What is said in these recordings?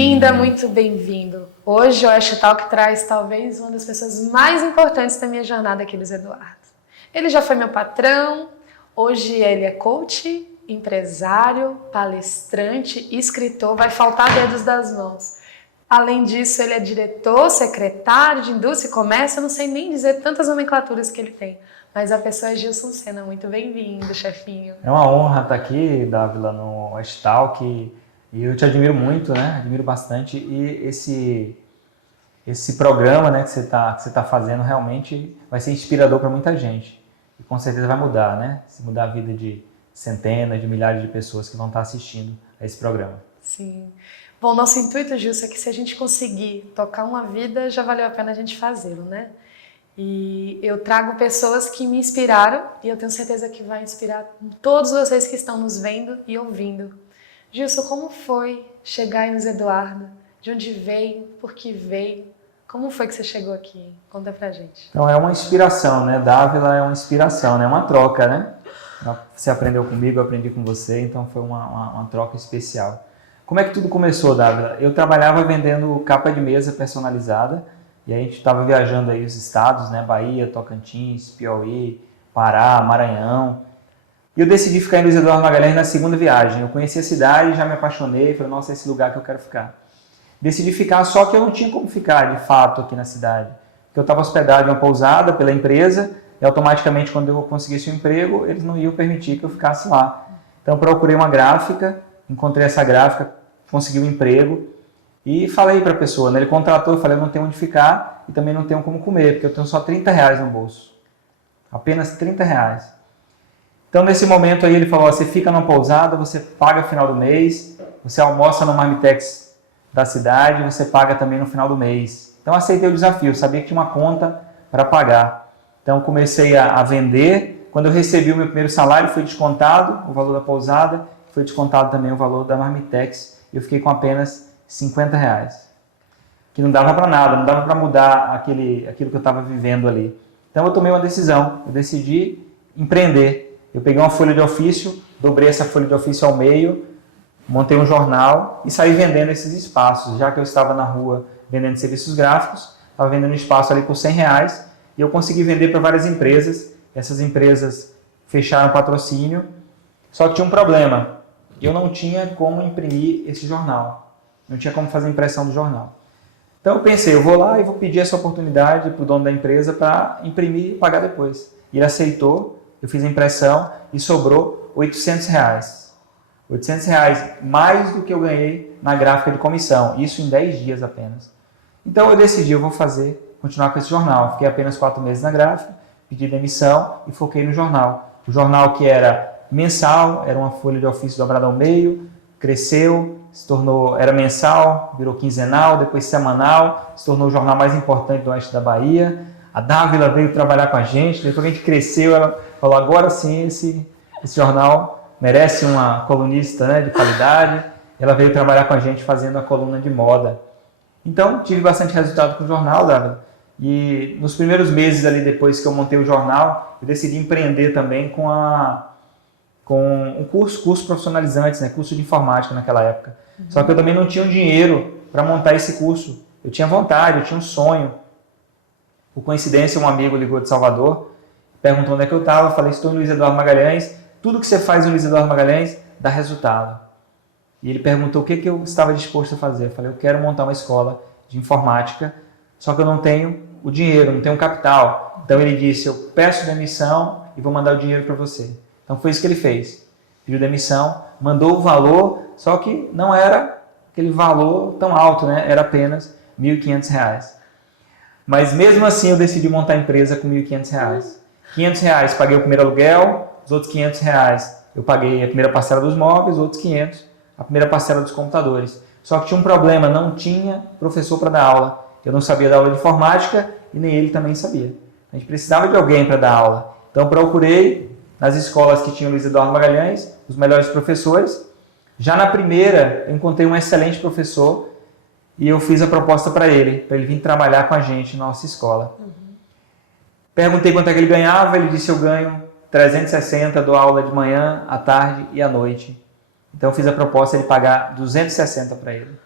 bem-vinda, muito bem-vindo. Hoje o Oeste Talk traz talvez uma das pessoas mais importantes da minha jornada aqui, Luiz Eduardo. Ele já foi meu patrão, hoje ele é coach, empresário, palestrante, escritor, vai faltar dedos das mãos. Além disso, ele é diretor, secretário de Indústria e Comércio, eu não sei nem dizer tantas nomenclaturas que ele tem. Mas a pessoa é Gilson Sena, muito bem-vindo, chefinho. É uma honra estar aqui, Dávila, no Oeste Talk. E eu te admiro muito, né? Admiro bastante. E esse programa, né, que você tá fazendo realmente vai ser inspirador para muita gente. E com certeza vai mudar, né? Se mudar a vida de centenas, de milhares de pessoas que vão estar assistindo a esse programa. Sim. Bom, nosso intuito, Gilson, é que se a gente conseguir tocar uma vida, já valeu a pena a gente fazê-lo, né? E eu trago pessoas que me inspiraram e eu tenho certeza que vai inspirar todos vocês que estão nos vendo e ouvindo. Gilson, como foi chegar em Luiz Eduardo? De onde veio? Por que veio? Como foi que você chegou aqui? Conta pra gente. Então é uma inspiração, né? Dávila é uma inspiração, né? É uma troca, né? Você aprendeu comigo, eu aprendi com você, então foi uma troca especial. Como é que tudo começou, Dávila? Eu trabalhava vendendo capa de mesa personalizada e a gente estava viajando aí os estados, né? Bahia, Tocantins, Piauí, Pará, Maranhão. E eu decidi ficar em Luiz Eduardo Magalhães na segunda viagem. Eu conheci a cidade, já me apaixonei, falei, nossa, é esse lugar que eu quero ficar. Decidi ficar, só que eu não tinha como ficar, de fato, aqui na cidade. Porque eu estava hospedado em uma pousada pela empresa e automaticamente, quando eu conseguisse um emprego, eles não iam permitir que eu ficasse lá. Então, eu procurei uma gráfica, encontrei essa gráfica, consegui um emprego e falei para a pessoa, né? Ele contratou, eu falei, eu não tenho onde ficar e também não tenho como comer, porque eu tenho só R$30 no bolso. Apenas R$30. Então, nesse momento aí, ele falou, você fica numa pousada, você paga no final do mês, você almoça no Marmitex da cidade, você paga também no final do mês. Então, aceitei o desafio, sabia que tinha uma conta para pagar. Então, comecei a vender. Quando eu recebi o meu primeiro salário, foi descontado o valor da pousada, foi descontado também o valor da Marmitex, e eu fiquei com apenas R$50. Que não dava para nada, não dava para mudar aquilo que eu estava vivendo ali. Então, eu tomei uma decisão, eu decidi empreender. Eu peguei uma folha de ofício, dobrei essa folha de ofício ao meio, montei um jornal e saí vendendo esses espaços. Já que eu estava na rua vendendo serviços gráficos, estava vendendo espaço ali por R$100 e eu consegui vender para várias empresas. Essas empresas fecharam patrocínio, só que tinha um problema. Eu não tinha como imprimir esse jornal, não tinha como fazer a impressão do jornal. Então eu pensei, eu vou lá e vou pedir essa oportunidade para o dono da empresa para imprimir e pagar depois. E ele aceitou. Eu fiz a impressão e sobrou R$800. R$800 mais do que eu ganhei na gráfica de comissão. Isso em 10 dias apenas. Então eu decidi, eu vou continuar com esse jornal. Fiquei apenas 4 meses na gráfica, pedi demissão e foquei no jornal. O jornal que era mensal, era uma folha de ofício dobrada ao meio, cresceu, era mensal, virou quinzenal, depois semanal, se tornou o jornal mais importante do oeste da Bahia. A Dávila veio trabalhar com a gente, depois que a gente cresceu, ela falou, agora sim, esse jornal merece uma colunista, né, de qualidade. Ela veio trabalhar com a gente fazendo a coluna de moda. Então, tive bastante resultado com o jornal, Dávila. E nos primeiros meses ali, depois que eu montei o jornal, eu decidi empreender também com um curso profissionalizantes, né, curso de informática naquela época. Só que eu também não tinha o dinheiro para montar esse curso. Eu tinha vontade, eu tinha um sonho. Por coincidência, um amigo ligou de Salvador, perguntou onde é que eu estava, falei, estou em Luiz Eduardo Magalhães, tudo que você faz em Luiz Eduardo Magalhães dá resultado. E ele perguntou o que eu estava disposto a fazer. Eu falei, eu quero montar uma escola de informática, só que eu não tenho o dinheiro, não tenho o capital. Então ele disse, eu peço demissão e vou mandar o dinheiro para você. Então foi isso que ele fez. Pediu demissão, mandou o valor, só que não era aquele valor tão alto, né? Era apenas R$1.500. Mas mesmo assim eu decidi montar a empresa com R$1.500. R$500 paguei o primeiro aluguel, os outros R$500 eu paguei a primeira parcela dos móveis, os outros 500 a primeira parcela dos computadores. Só que tinha um problema, não tinha professor para dar aula. Eu não sabia dar aula de informática e nem ele também sabia. A gente precisava de alguém para dar aula. Então procurei nas escolas que tinham Luiz Eduardo Magalhães, os melhores professores. Já na primeira eu encontrei um excelente professor e eu fiz a proposta para ele vir trabalhar com a gente na nossa escola. Perguntei quanto é que ele ganhava, ele disse, eu ganho 360, dou aula de manhã, à tarde e à noite. Então eu fiz a proposta de pagar 260 para ele.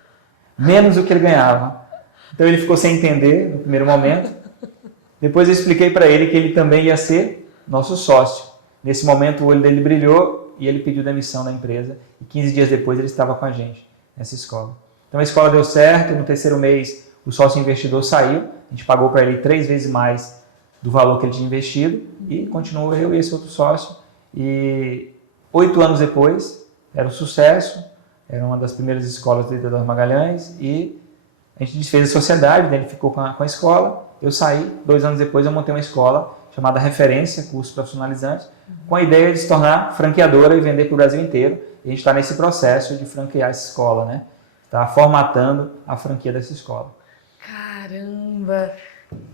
menos do que ele ganhava. Então ele ficou sem entender no primeiro momento. Depois eu expliquei para ele que ele também ia ser nosso sócio. Nesse momento o olho dele brilhou e ele pediu demissão da empresa. E 15 dias depois ele estava com a gente nessa escola. Então a escola deu certo, no terceiro mês o sócio investidor saiu, a gente pagou para ele 3 vezes mais do valor que ele tinha investido e continuou eu e esse outro sócio. E 8 anos depois, era um sucesso, era uma das primeiras escolas do Isidoro Magalhães e a gente desfez a sociedade, ele ficou com a escola, eu saí, 2 anos depois eu montei uma escola chamada Referência, cursos profissionalizantes, com a ideia de se tornar franqueadora e vender para o Brasil inteiro. E a gente está nesse processo de franquear essa escola, né? Está formatando a franquia dessa escola. Caramba!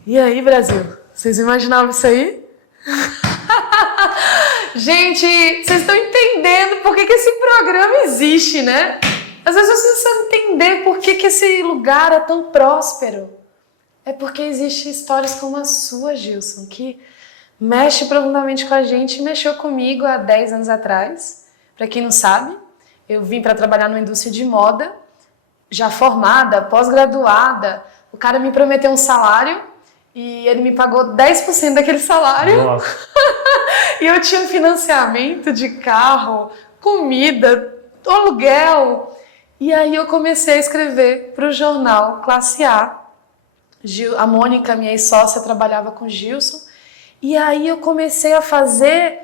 E aí, Brasil? Vocês imaginavam isso aí? Gente, vocês estão entendendo por que esse programa existe, né? Às vezes vocês precisam entender por que esse lugar é tão próspero. É porque existem histórias como a sua, Gilson, que mexe profundamente com a gente e mexeu comigo há 10 anos atrás. Para quem não sabe, eu vim para trabalhar numa indústria de moda, já formada, pós-graduada. O cara me prometeu um salário e ele me pagou 10% daquele salário. Nossa. E eu tinha um financiamento de carro, comida, aluguel. E aí eu comecei a escrever para o jornal Classe A. A Mônica, minha ex-sócia, trabalhava com o Gilson. E aí eu comecei a fazer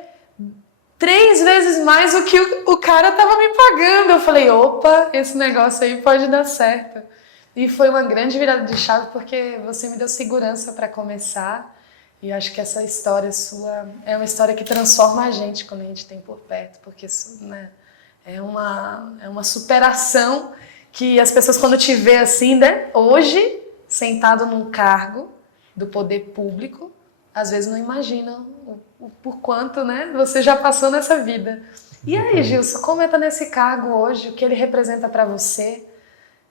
3 vezes mais do que o cara estava me pagando. Eu falei, opa, esse negócio aí pode dar certo. E foi uma grande virada de chave porque você me deu segurança para começar. E acho que essa história sua é uma história que transforma a gente quando a gente tem por perto. Porque isso, né, é uma superação que as pessoas quando te vê assim, né, hoje, sentado num cargo do poder público, às vezes não imaginam o por quanto, né, você já passou nessa vida. E aí, Gilson, como é estar nesse cargo hoje? O que ele representa para você?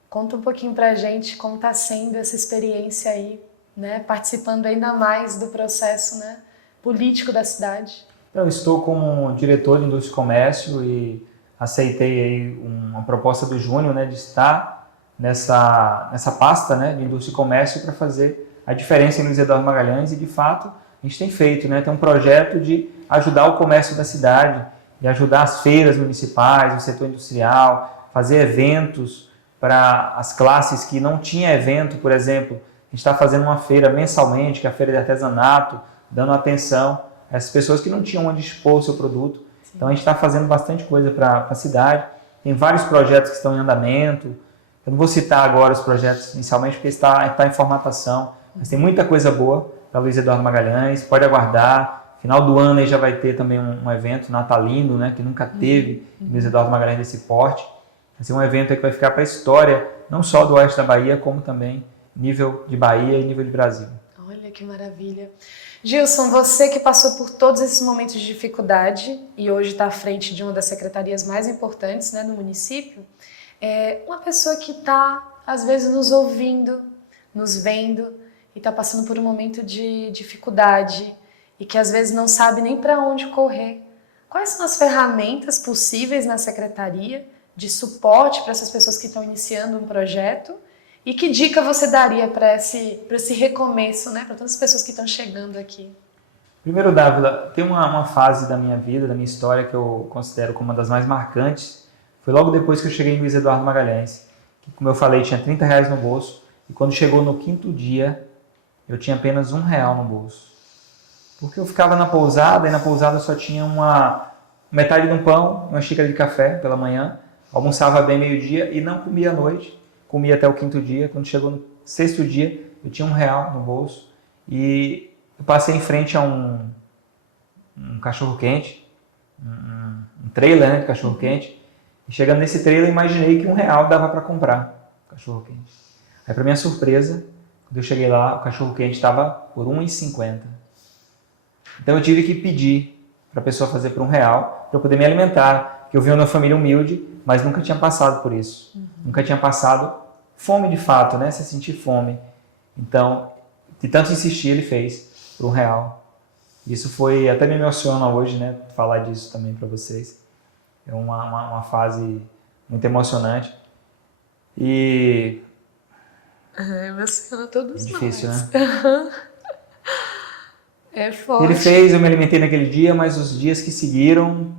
Conta um pouquinho pra gente como está sendo essa experiência aí, né, participando ainda mais do processo, né, político da cidade. Eu estou como diretor de Indústria e Comércio e aceitei aí uma proposta do Júnior, né, de estar nessa pasta, né, de Indústria e Comércio para fazer a diferença em Luiz Eduardo Magalhães e, de fato, a gente tem feito, né, tem um projeto de ajudar o comércio da cidade, de ajudar as feiras municipais, o setor industrial, fazer eventos para as classes que não tinham evento, por exemplo. A gente está fazendo uma feira mensalmente, que é a feira de artesanato, dando atenção a essas pessoas que não tinham onde expor o seu produto. Sim. Então a gente está fazendo bastante coisa para a cidade. Tem vários projetos que estão em andamento. Eu não vou citar agora os projetos inicialmente, porque está em formatação. Mas tem muita coisa boa para Luiz Eduardo Magalhães. Pode aguardar. Final do ano aí já vai ter também um evento natalino, né, que nunca teve em Luiz Eduardo Magalhães desse porte. Vai ser um evento aí que vai ficar para a história, não só do oeste da Bahia, como também nível de Bahia e nível de Brasil. Olha que maravilha. Gilson, você que passou por todos esses momentos de dificuldade e hoje está à frente de uma das secretarias mais importantes, né, do município, é uma pessoa que está, às vezes, nos ouvindo, nos vendo e está passando por um momento de dificuldade e que, às vezes, não sabe nem para onde correr. Quais são as ferramentas possíveis na secretaria de suporte para essas pessoas que estão iniciando um projeto? E que dica você daria para esse recomeço, né? Para todas as pessoas que estão chegando aqui? Primeiro, Dávila, tem uma fase da minha vida, da minha história, que eu considero como uma das mais marcantes. Foi logo depois que eu cheguei em Luiz Eduardo Magalhães, que, como eu falei, tinha R$30 no bolso. E quando chegou no 5º dia, eu tinha apenas R$1 no bolso. Porque eu ficava na pousada, e na pousada só tinha metade de um pão, uma xícara de café pela manhã, almoçava bem meio-dia e não comia à noite. Comia até o 5º dia. Quando chegou no 6º dia, eu tinha R$1 no bolso. E eu passei em frente a um cachorro-quente, um trailer, né, de cachorro-quente. E chegando nesse trailer, eu imaginei que R$1 dava para comprar cachorro-quente. Aí, para minha surpresa, quando eu cheguei lá, o cachorro-quente estava por R$1,50. Então eu tive que pedir para a pessoa fazer por R$1 para eu poder me alimentar. Porque eu vim de uma família humilde, mas nunca tinha passado por isso. Nunca tinha passado fome de fato, né? Você sentir fome. Então, de tanto insistir, ele fez por R$1. Isso foi, até me emociona hoje, né? Falar disso também para vocês. É uma fase muito emocionante. E emociona todos é difícil, nós. né? É forte. Ele fez, eu me alimentei naquele dia, mas os dias que seguiram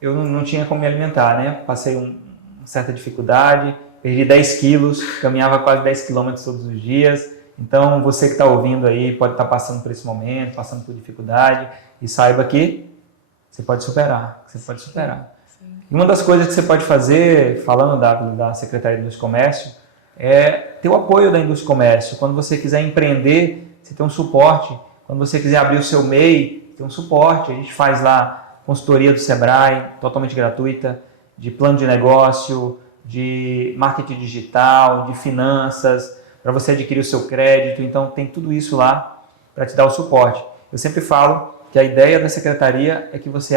eu não tinha como me alimentar, né? Passei uma certa dificuldade, perdi 10 quilos, caminhava quase 10 quilômetros todos os dias. Então, você que está ouvindo aí pode estar passando por esse momento, passando por dificuldade, e saiba que você pode superar, Sim. E uma das coisas que você pode fazer, falando da Secretaria de Indústria e Comércio, é ter o apoio da Indústria e Comércio. Quando você quiser empreender, você tem um suporte. Quando você quiser abrir o seu MEI, tem um suporte. A gente faz lá consultoria do Sebrae, totalmente gratuita, de plano de negócio, de marketing digital, de finanças, para você adquirir o seu crédito. Então, tem tudo isso lá para te dar o suporte. Eu sempre falo que a ideia da secretaria é que você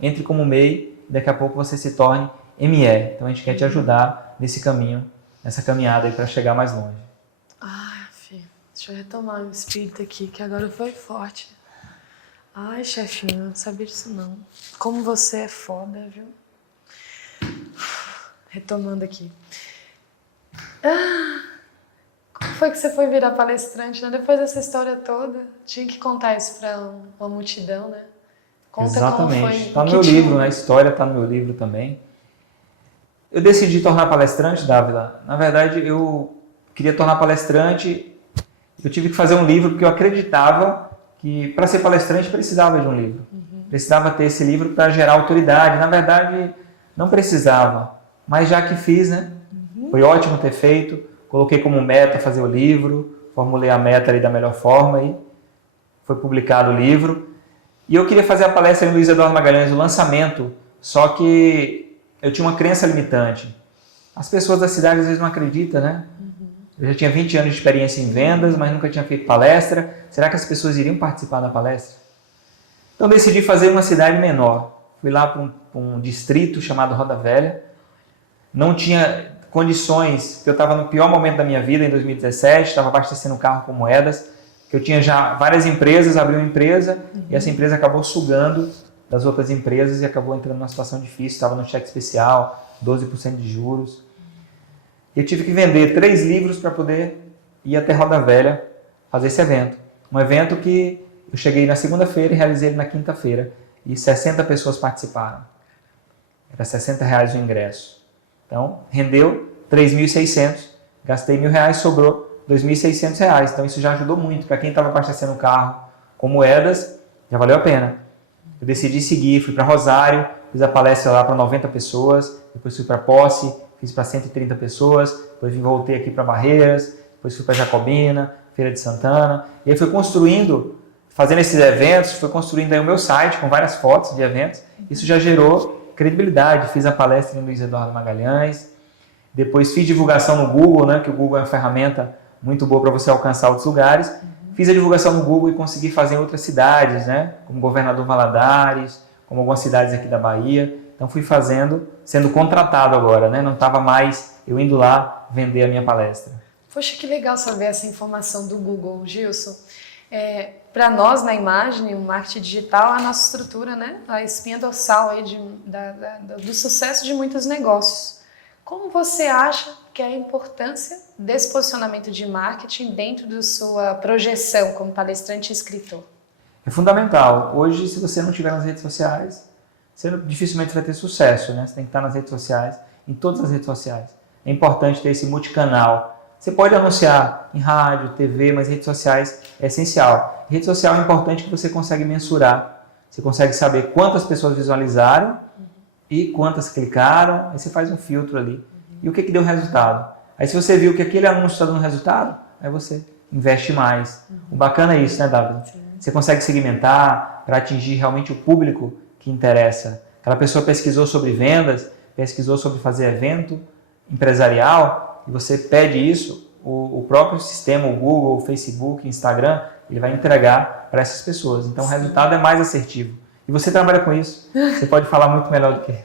entre como MEI, e daqui a pouco você se torne ME. Então, a gente quer te ajudar nesse caminho, nessa caminhada aí para chegar mais longe. Ai, filho, deixa eu retomar o espírito aqui, que agora foi forte. Ai, chefinho, não sabia disso não. Como você é foda, viu? Retomando aqui. Como foi que você foi virar palestrante, né? Depois dessa história toda, tinha que contar isso para uma multidão, né? Conta. Exatamente. Como foi. Está no meu livro, a história está no meu livro também. Eu decidi tornar palestrante, Dávila. Na verdade, eu queria tornar palestrante. Eu tive que fazer um livro porque eu acreditava que para ser palestrante precisava de um livro. Precisava ter esse livro para gerar autoridade. Na verdade, não precisava. Mas já que fiz, né? Foi ótimo ter feito. Coloquei como meta fazer o livro. Formulei a meta ali da melhor forma e foi publicado o livro. E eu queria fazer a palestra em Luiz Eduardo Magalhães, o lançamento. Só que eu tinha uma crença limitante. As pessoas da cidade às vezes não acreditam, né? Eu já tinha 20 anos de experiência em vendas, mas nunca tinha feito palestra. Será que as pessoas iriam participar da palestra? Então decidi fazer uma cidade menor. Fui lá para um distrito chamado Roda Velha. Não tinha condições, porque eu estava no pior momento da minha vida, em 2017, estava abastecendo o carro com moedas, que eu tinha já várias empresas, abri uma empresa, e essa empresa acabou sugando das outras empresas e acabou entrando numa situação difícil, estava no cheque especial, 12% de juros. Eu tive que vender 3 livros para poder ir até Roda Velha fazer esse evento. Um evento que eu cheguei na segunda-feira e realizei ele na quinta-feira. E 60 pessoas participaram. Era R$60 o ingresso. Então, rendeu 3.600. Gastei R$1.000, sobrou R$2.600. Então, isso já ajudou muito. Para quem estava abastecendo o carro com moedas, já valeu a pena. Eu decidi seguir, fui para Rosário, fiz a palestra lá para 90 pessoas, depois fui para Posse, fiz para 130 pessoas, depois voltei aqui para Barreiras, depois fui para Jacobina, Feira de Santana, e aí fui construindo, fazendo esses eventos, fui construindo aí o meu site com várias fotos de eventos, isso já gerou credibilidade, fiz a palestra em Luiz Eduardo Magalhães, depois fiz divulgação no Google, né, que o Google é uma ferramenta muito boa para você alcançar outros lugares, fiz a divulgação no Google e consegui fazer em outras cidades, né, como Governador Valadares, como algumas cidades aqui da Bahia. Então fui fazendo, sendo contratado agora, né? Não estava mais eu indo lá vender a minha palestra. Poxa, que legal saber essa informação do Google, Gilson. Para nós, na imagem, o marketing digital, a nossa estrutura, né? A espinha dorsal aí do sucesso de muitos negócios. Como você acha que é a importância desse posicionamento de marketing dentro da sua projeção como palestrante e escritor? É fundamental. Hoje, se você não estiver nas redes sociais, você dificilmente vai ter sucesso, né? Você tem que estar nas redes sociais, em todas as redes sociais. É importante ter esse multicanal. Você pode anunciar em rádio, TV, mas redes sociais é essencial. Rede social é importante que você consegue mensurar. Você consegue saber quantas pessoas visualizaram e quantas clicaram. Aí você faz um filtro ali. E o que deu resultado? Aí se você viu que aquele anúncio está dando resultado, aí você investe mais. O bacana é isso, né, Davi? Você consegue segmentar para atingir realmente o público que interessa. Aquela pessoa pesquisou sobre vendas, pesquisou sobre fazer evento empresarial, e você pede isso, o próprio sistema, o Google, o Facebook, o Instagram, ele vai entregar para essas pessoas. Então o resultado é mais assertivo. E você trabalha com isso, você pode falar muito melhor do que eu.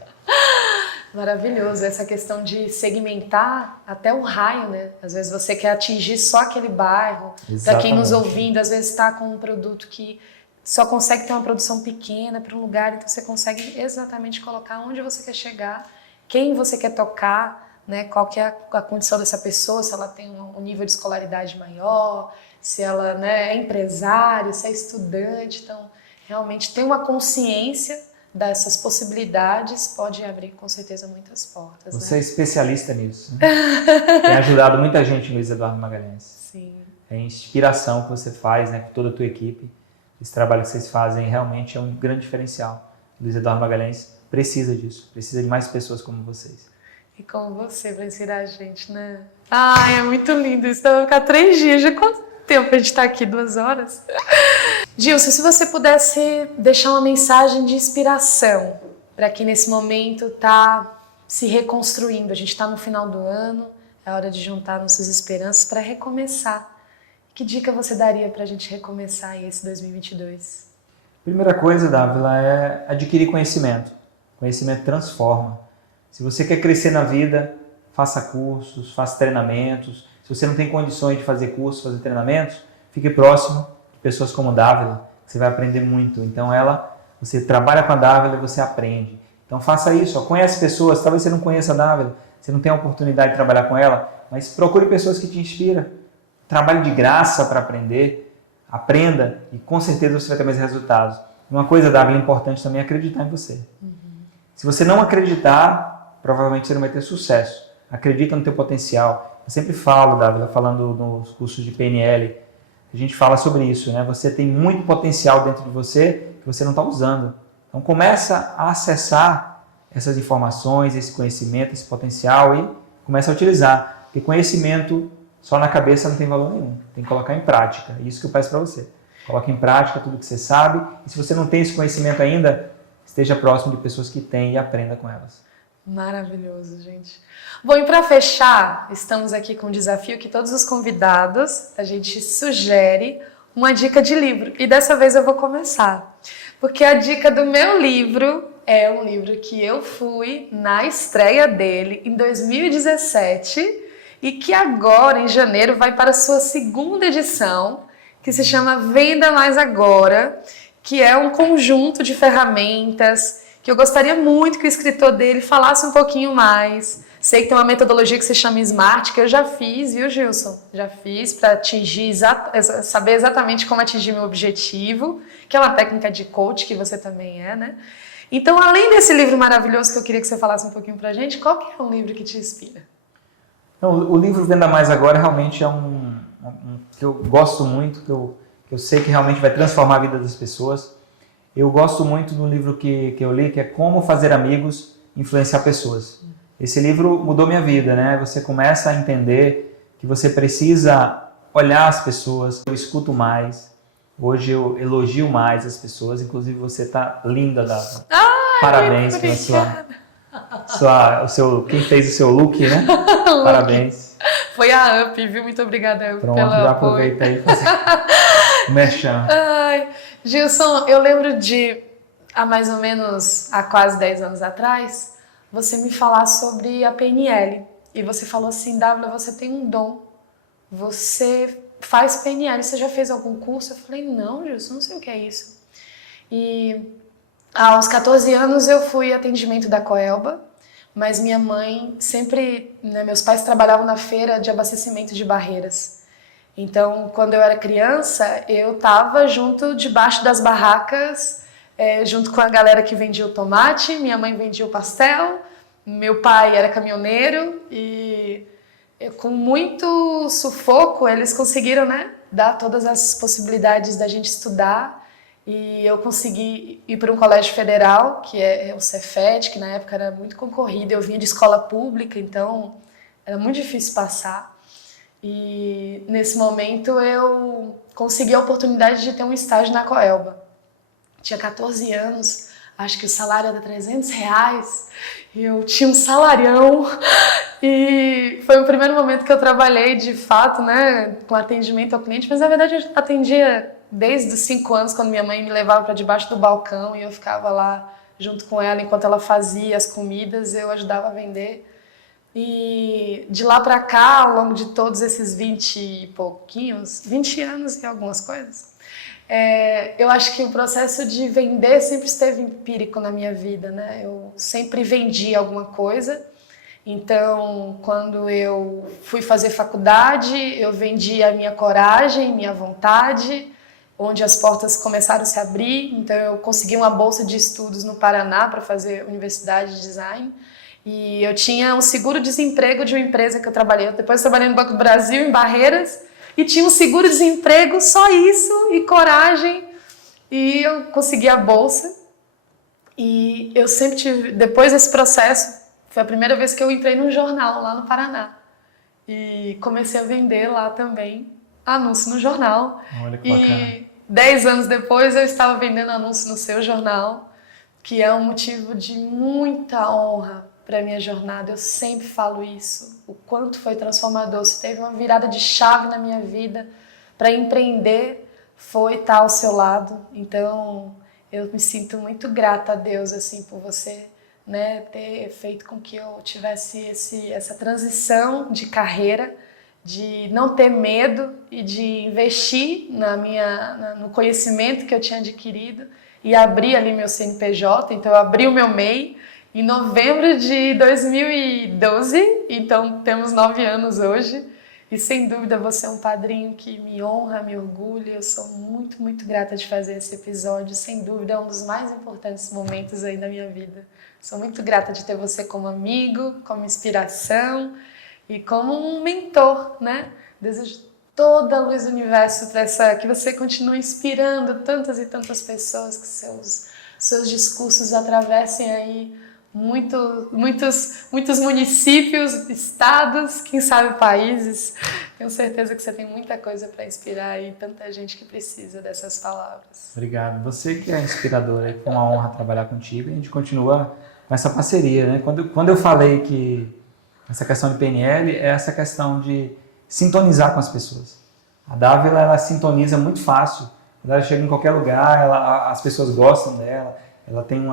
Maravilhoso, essa questão de segmentar até o raio, né? Às vezes você quer atingir só aquele bairro. Para quem nos ouvindo, às vezes está com um produto que só consegue ter uma produção pequena para um lugar, então você consegue exatamente colocar onde você quer chegar, quem você quer tocar, né? Qual que é a condição dessa pessoa, se ela tem um nível de escolaridade maior, se ela, né, é empresário, se é estudante. Então, realmente ter uma consciência dessas possibilidades pode abrir com certeza muitas portas. Você né? é especialista nisso, né? Tem ajudado muita gente, Luiz Eduardo Magalhães. Sim. É inspiração que você faz, né, com toda a tua equipe. Esse trabalho que vocês fazem realmente é um grande diferencial. Luiz Eduardo Magalhães precisa disso, precisa de mais pessoas como vocês. E como você para inspirar a gente, né? Ai, é muito lindo isso. Então, vai ficar 3 dias. Já quanto tempo a gente está aqui? 2 horas? Gilson, se você pudesse deixar uma mensagem de inspiração para quem nesse momento está se reconstruindo. A gente está no final do ano, é hora de juntar nossas esperanças para recomeçar. Que dica você daria para a gente recomeçar esse 2022? Primeira coisa, Dávila, é adquirir conhecimento. Conhecimento transforma. Se você quer crescer na vida, faça cursos, faça treinamentos. Se você não tem condições de fazer cursos, fazer treinamentos, fique próximo de pessoas como Dávila, que você vai aprender muito. Então você trabalha com a Dávila e você aprende. Então faça isso, conhece pessoas, talvez você não conheça a Dávila, você não tenha a oportunidade de trabalhar com ela, mas procure pessoas que te inspiram. Trabalhe de graça para aprender, aprenda e com certeza você vai ter mais resultados. Uma coisa, Dávila, importante também é acreditar em você. Se você não acreditar, provavelmente você não vai ter sucesso. Acredita no teu potencial. Eu sempre falo, Dávila, falando nos cursos de PNL, a gente fala sobre isso, né? Você tem muito potencial dentro de você que você não está usando. Então começa a acessar essas informações, esse conhecimento, esse potencial e começa a utilizar. Porque conhecimento só na cabeça não tem valor nenhum. Tem que colocar em prática. É isso que eu peço para você. Coloque em prática tudo que você sabe. E se você não tem esse conhecimento ainda, esteja próximo de pessoas que têm e aprenda com elas. Maravilhoso, gente. Bom, e para fechar, estamos aqui com um desafio que todos os convidados, a gente sugere uma dica de livro. E dessa vez eu vou começar. Porque a dica do meu livro é um livro que eu fui na estreia dele em 2017 e que agora, em janeiro, vai para a sua 2ª edição, que se chama Venda Mais Agora, que é um conjunto de ferramentas que eu gostaria muito que o escritor dele falasse um pouquinho mais. Sei que tem uma metodologia que se chama SMART, que eu já fiz, viu, Gilson? Já fiz para saber exatamente como atingir meu objetivo, que é uma técnica de coach, que você também é, né? Então, além desse livro maravilhoso que eu queria que você falasse um pouquinho pra gente, qual que é um livro que te inspira? Então, o livro Venda Mais Agora realmente é um que eu gosto muito, que eu sei que realmente vai transformar a vida das pessoas. Eu gosto muito do livro que eu li, que é Como Fazer Amigos e Influenciar Pessoas. Esse livro mudou minha vida, né? Você começa a entender que você precisa olhar as pessoas. Eu escuto mais. Hoje eu elogio mais as pessoas. Inclusive você tá linda, Dava. Parabéns pela quem fez o seu look, né? Parabéns. Foi a UP, viu? Muito obrigada, UP, Pronto, pelo já apoio. aproveita aí e fazer o merchan. Ai, Gilson, eu lembro há mais ou menos, há quase 10 anos atrás, você me falar sobre a PNL. E você falou assim, Dávila, você tem um dom. Você faz PNL, você já fez algum curso? Eu falei, não, Gilson, não sei o que é isso. E aos 14 anos eu fui atendimento da Coelba, mas minha mãe sempre, né, meus pais trabalhavam na feira de abastecimento de Barreiras. Então, quando eu era criança, eu estava debaixo das barracas, junto com a galera que vendia o tomate, minha mãe vendia o pastel, meu pai era caminhoneiro e com muito sufoco eles conseguiram, né, dar todas as possibilidades da gente estudar. E eu consegui ir para um colégio federal, que é o Cefet, que na época era muito concorrido. Eu vinha de escola pública, então era muito difícil passar. E nesse momento eu consegui a oportunidade de ter um estágio na Coelba. Tinha 14 anos, acho que o salário era R$300, e eu tinha um salarião. E foi o primeiro momento que eu trabalhei de fato, né, com atendimento ao cliente, mas na verdade eu atendia desde os 5 anos, quando minha mãe me levava para debaixo do balcão e eu ficava lá junto com ela enquanto ela fazia as comidas, eu ajudava a vender. E de lá para cá, ao longo de todos esses 20 e pouquinhos, 20 anos e algumas coisas, eu acho que o processo de vender sempre esteve empírico na minha vida, né? Eu sempre vendi alguma coisa Então, quando eu fui fazer faculdade, eu vendi a minha coragem, minha vontade, onde as portas começaram a se abrir. Então, eu consegui uma bolsa de estudos no Paraná para fazer universidade de design. E eu tinha um seguro-desemprego de uma empresa que eu trabalhei. Depois eu trabalhei no Banco do Brasil, em Barreiras, e tinha um seguro-desemprego, só isso, e coragem. E eu consegui a bolsa. E eu sempre tive, depois desse processo, foi a primeira vez que eu entrei num jornal lá no Paraná. E comecei a vender lá também anúncio no jornal. Olha que bacana. E 10 anos depois eu estava vendendo anúncio no seu jornal, que é um motivo de muita honra para minha jornada. Eu sempre falo isso, o quanto foi transformador. Se teve uma virada de chave na minha vida para empreender, foi estar ao seu lado. Então, eu me sinto muito grata a Deus assim por você, né, ter feito com que eu tivesse essa transição de carreira, de não ter medo e de investir no conhecimento que eu tinha adquirido e abrir ali meu CNPJ. Então, eu abri o meu MEI em novembro de 2012, então temos 9 anos hoje, e sem dúvida você é um padrinho que me honra, me orgulha. Eu sou muito, muito grata de fazer esse episódio, sem dúvida é um dos mais importantes momentos aí da minha vida. Sou muito grata de ter você como amigo, como inspiração e como um mentor, né? Desejo toda a luz do universo para que você continue inspirando tantas e tantas pessoas, que seus discursos atravessem aí muitos municípios, estados, quem sabe países. Tenho certeza que você tem muita coisa para inspirar aí, tanta gente que precisa dessas palavras. Obrigado. Você que é inspiradora, foi uma honra trabalhar contigo. A gente continua com essa parceria, né? Quando eu falei que essa questão de PNL é essa questão de sintonizar com as pessoas. A Dávila, ela sintoniza muito fácil. Quando ela chega em qualquer lugar, as pessoas gostam dela, ela tem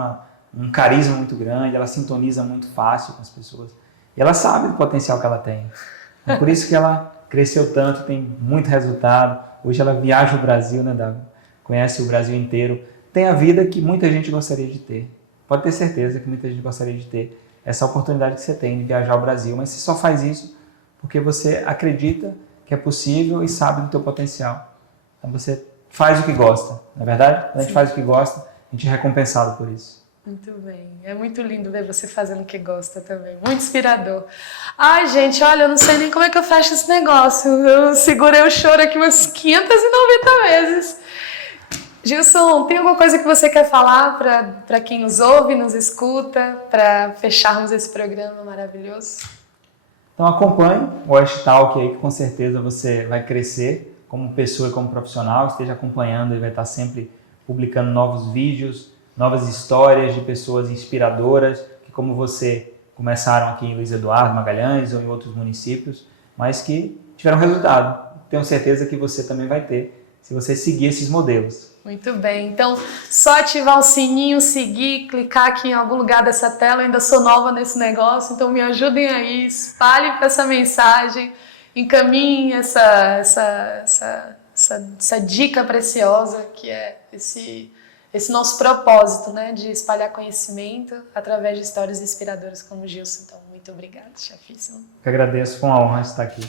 um carisma muito grande, ela sintoniza muito fácil com as pessoas. E ela sabe do potencial que ela tem. É por isso que ela cresceu tanto, tem muito resultado. Hoje ela viaja o Brasil, né, Dávila? Conhece o Brasil inteiro. Tem a vida que muita gente gostaria de ter. Pode ter certeza que muita gente gostaria de ter essa oportunidade que você tem de viajar ao Brasil. Mas você só faz isso porque você acredita que é possível e sabe do teu potencial. Então você faz o que gosta, não é verdade? Quando a gente faz o que gosta, a gente é recompensado por isso. Muito bem. É muito lindo ver você fazendo o que gosta também. Muito inspirador. Ai, gente, olha, eu não sei nem como é que eu fecho esse negócio. Eu segurei o choro aqui umas 590 vezes. Gilson, tem alguma coisa que você quer falar para quem nos ouve, nos escuta, para fecharmos esse programa maravilhoso? Então acompanhe o Oeste Talk aí, que com certeza você vai crescer como pessoa e como profissional. Esteja acompanhando e vai estar sempre publicando novos vídeos, novas histórias de pessoas inspiradoras que, como você, começaram aqui em Luiz Eduardo Magalhães ou em outros municípios, mas que tiveram resultado. Tenho certeza que você também vai ter, se você seguir esses modelos. Muito bem, então só ativar o sininho, seguir, clicar aqui em algum lugar dessa tela. Eu ainda sou nova nesse negócio, então me ajudem aí, espalhem essa mensagem, encaminhem essa dica preciosa que é esse nosso propósito, né, de espalhar conhecimento através de histórias inspiradoras como o Gilson. Então, muito obrigada, chefíssimo. Eu agradeço, foi uma honra estar aqui.